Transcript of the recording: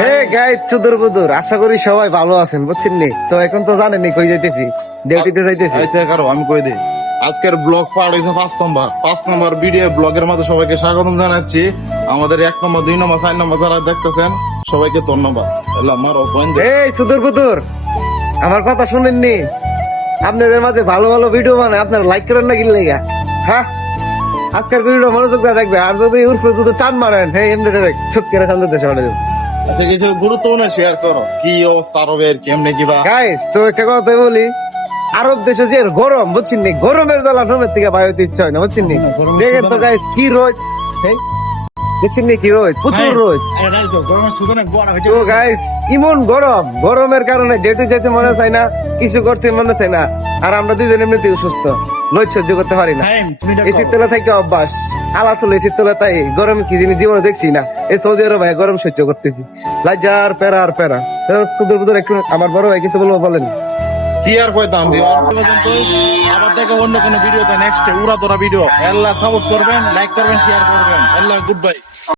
Hey guys চুদুর Budur, আশা করি সবাই ভালো আছেন, বুঝছেন নি? তো এখন তো জানেন কই যাইতেছি, ডিউটিতে যাইতেছি। আমি কই দিই, আজকের ব্লগ পার্ট হয়েছে 5 নম্বর ভিডিও ব্লগের মধ্যে সবাইকে স্বাগতম জানাচ্ছি। আমাদের 1 নম্বর 2 নম্বর 4 নম্বর যারা দেখতেছেন সবাইকে ধন্যবাদ। এই চুদুর বুদুর, আমার কথা শুনেননি? আপনাদের মাঝে ভালো ভালো ভিডিও বানায়, আপনারা লাইক করেন না কিনলে? হ্যাঁ, আজকের ভিডিও মনোযোগ দিয়ে দেখবে, আর যদি উর্ফে যদি টান মারেন, হ্যাঁ এমনি ছুট করে সামনে দেশে পাঠিয়ে দেবো। আচ্ছা, কিছু গুরুত্বপূর্ণ শেয়ার করো, কি অবস্থা আরবের, কেমনে কিবা? গাইস তো একটা কথা বলি, আরব দেশে যে গরম, বুঝছেন নি? গরমের জ্বালা রুমের থেকে বাইরে হইতে ইচ্ছা হয় না, বুঝছেন নি? দেখেন তো গাইস কি রোদ, দেখছেন নি কি রোদ, প্রচুর রোদ। তো গাইস ইমন গরম, গরমের কারণে ডেটে যেতে মনে চায় না, কিছু করতে মনে চায় না। আর আমরা দুজন এমনিতে অসুস্থ, লোক সহ্য করতে পারি না। এসির তলা থেকে অভ্যাস, আলা তুলে এসির তলা, তাই গরম কি জিনিস জীবনে দেখছি না। এই সৌদি আরবে গরম সহ্য করতেছি, লাজ্জা আর প্যারা আর প্যারা। সুদূর বুদুর একটু আমার বড় ভাই কিছু বলবো, বলেন। কি আর কইতাম, আবার দেখো অন্য কোনো ভিডিওতে, নেক্সট উড়া ধরা ভিডিও। আল্লাহ সাপোর্ট করবেন, লাইক করবেন, শেয়ার করবেন। আল্লাহ গুড বাই।